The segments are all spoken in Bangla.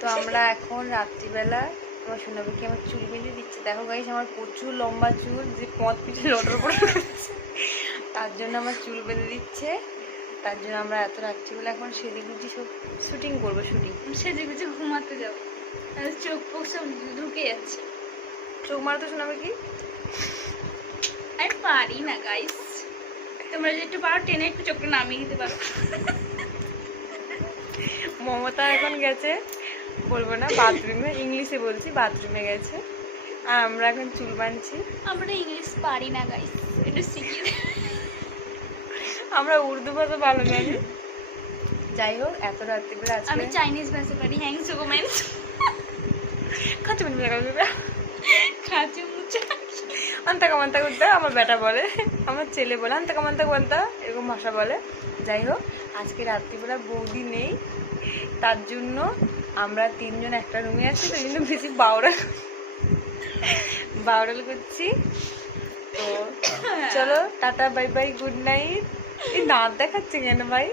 তো আমরা এখন রাত্রিবেলা আমার সোনাবিকে আমার চুল বেঁধে দিচ্ছে। দেখো গাইস আমার প্রচুর লম্বা চুল, যে পথ পিঠে লটর পড়ে যাচ্ছে, তার জন্য আমার চুল বেঁধে দিচ্ছে। তার জন্য আমরা এত রাত্রিবেলা এখন সেদিক গুজি সব শুটিং করবো। সেদিক গুজি ঘুমাতে যাবো, চোখ পোক সব ঢুকে যাচ্ছে। চোখ মারতে শোনাবে কি? আমি পারি না গাইস, তোমরা যদি একটু পারো টেনে একটু চোখটা নামিয়ে দিতে পারো। মমতা এখন গেছে, বলবো না, বাথরুমে, ইংলিশে বলছি, বাথরুমে গেছে। আর আমরা এখন চুল বাঁধছি। আমরা ইংলিশ পারি না গাইস, একটু শিখিয়ে দে। আমরা উর্দু ভাষা ভালো জানি। যাই হোক, এত রাত্রিবেলা আজকে আমি চাইনিজ ভাষা পারি। হ্যাংস গোমেন খাচ্ছে মনে লাগবে খাচু মুচা আন্তা কামান্তা করতে আমার বেটা বলে, আমার ছেলে বলে আন্তা কামান্তা কান্তা, এরকম ভাষা বলে। যাই হোক, আজকে রাত্রিবেলা বৌদি নেই, তার জন্য আমরা তিনজন একটা রুমে আছি, তো জন্য বেশি বাউরাল করছি। তো চলো tata, bye bye, good night. এই দাঁত দেখাচ্ছে কেন ভাই?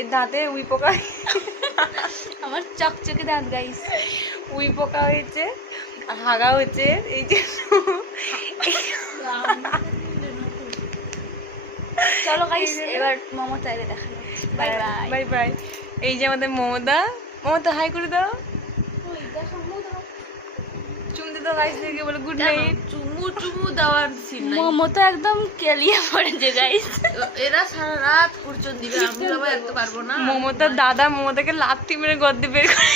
এই দাঁতে উই পোকা, আমার চকচকে দাঁত গাইস। উই পোকা হয়েছে আর হাগা হচ্ছে, এই যে। চলো গাইস, এবার মমতাকে দেখানো। Bye bye bye bye. এই যে আমাদের মমতা, মমতা হাই করে দাও, চুম দিতে গাইসদেরকে বলে গুড নাইট। চুমু দেওয়ার সিন নাই। মমতা একদম কেলিয়ে পড়েছে গাইস। এরা সারা রাত পর্যন্ত দিবে, আমরা আবার এত পারবো না। মমতার দাদা মমতাকে লাথি মেরে গদ্দে বের করে